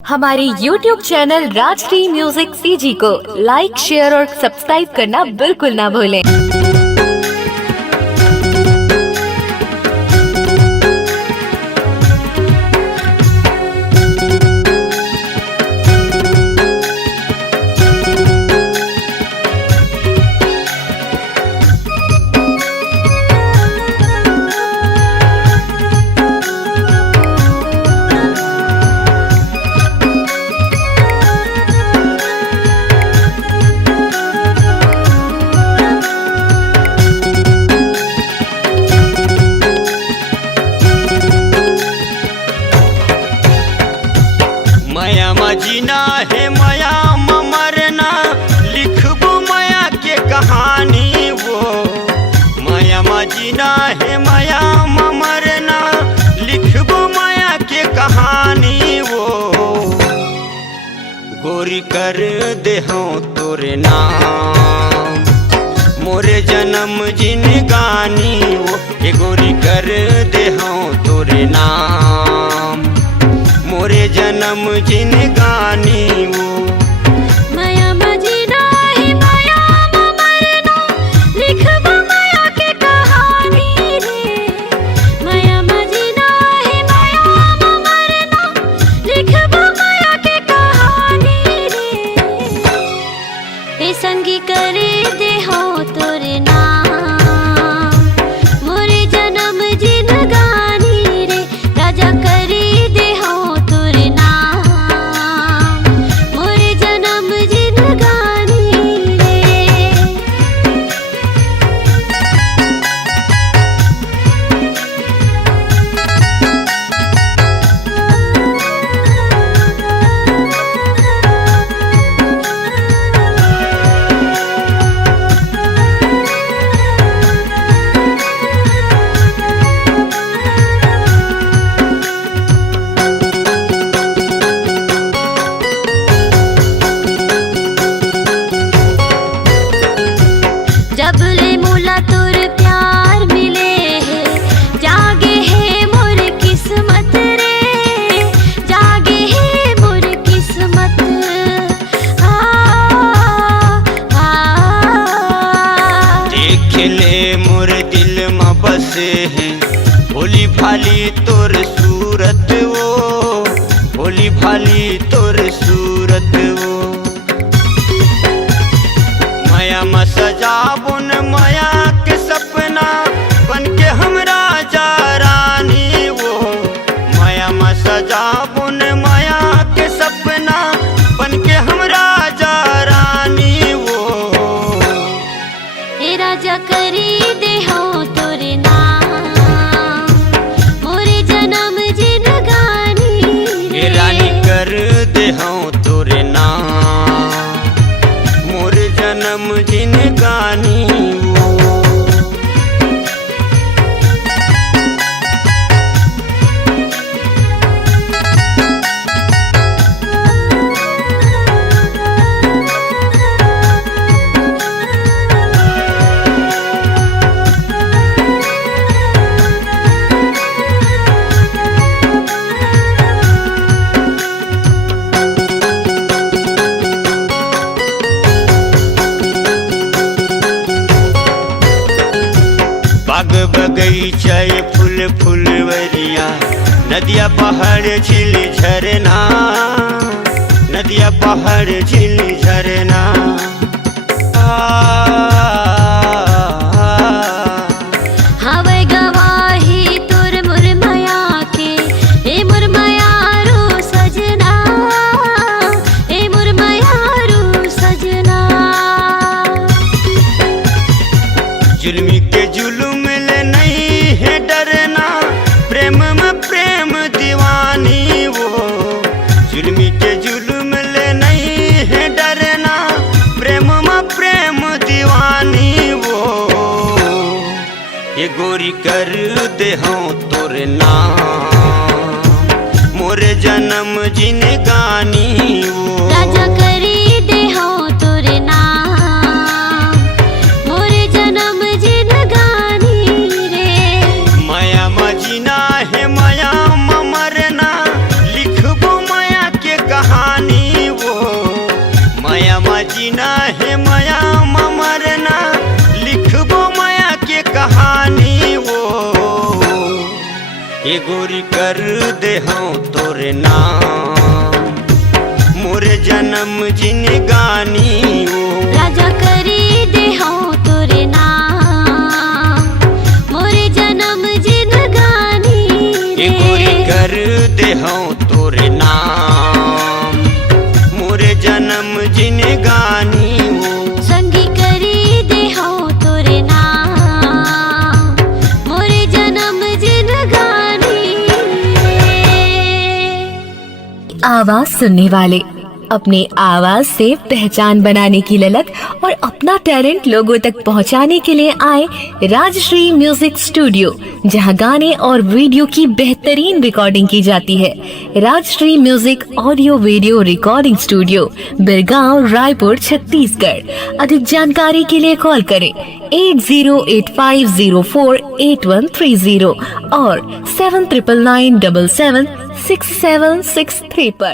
हमारे YouTube channel Rajshree music CG को like, share और सब्सक्राइब करना बिल्कुल ना भूलें। माया मजीना है माया मरना, लिखबो माया के कहानी वो। माया मजीना है माया मरना, लिखबो माया के कहानी वो। गोरी कर देहो तोरे नाम, मोरे जन्म जिनगानी वो। ये गोरी कर देहो तोरे नाम, मोरे जन्म जिनगानी वो। माया मजीना है माया मरना, लिखबो माया के कहानी रे। माया मजीना है माया मरना, लिखबो माया के कहानी रे। ए संगी करे देहो तोरे नाम, मोरे जन्म जिनगानी रे। राजा करे देहो तोरे नाम, मोरे जन्म जिनगानी रे। जब ले मोला तोर प्यार मिले है, जागे है मोर किस्मत रे। जागे है मोर किस्मत। देख ले मोर दिल में बसे है, भोली भाली तोर सूरत वो। भोली भाली तोर सूरत वो। माया में सजाबुन माया के सपना, बन के हमरा जा रानी वो। माया में सजाबुन माया के सपना, बन के हमरा जा रानी वो। ए राजा करी देहो तोरे नाम, मोरे जन्म जिनगानी ए रानी कर देहो तोरे नाम, मोर जन्म जिनगानी वो। बाग बगीचा फूल फुलवरिया, नदिया पहाड़ झील झरना। नदिया पहाड़ झील झरना। हवे गवाही तोर मोर माया के। ए मोर माया रो सजना, ए मोर माया रो सजना। जुल्मी के जुलुम ले नहीं है डरना, प्रेम में प्रेम दीवानी वो। जुल्मी के जुलुम ले नहीं है डरना, प्रेम में प्रेम दीवानी वो। ये गोरी कर देहो तोरे नाम, मोरे जन्म जिनगानी वो। राजा करी देहो तोरे नाम, मोरे जन्म जिनगानी रे। माया मजीना है माया मरना, लिखबो माया के जीना है माया मरना, लिखबो माया के कहानी वो। ए गोरी कर दे हाँ तोरे नाम, मोरे जन्म जिनगानी वो। राजा करी दे हाँ तोरे नाम, मोरे जन्म जिनगानी रे। ए गोरी कर दे हाँ तोरे नाम, मोरे जन्म जिनगानी वो। संगी करी दे हाँ तोरे नाम, मोरे जन्म जिनगानी रे। आवाज सुनने वाले अपने आवाज से पहचान बनाने की ललक और अपना टैलेंट लोगों तक पहुंचाने के लिए आए राजश्री म्यूजिक स्टूडियो, जहां गाने और वीडियो की बेहतरीन रिकॉर्डिंग की जाती है। Rajshree music audio video recording studio, Birgaon, Raipur, Chhattisgarh. अधिक जानकारी के लिए कॉल करें 8085048130 और 7999776763 पर।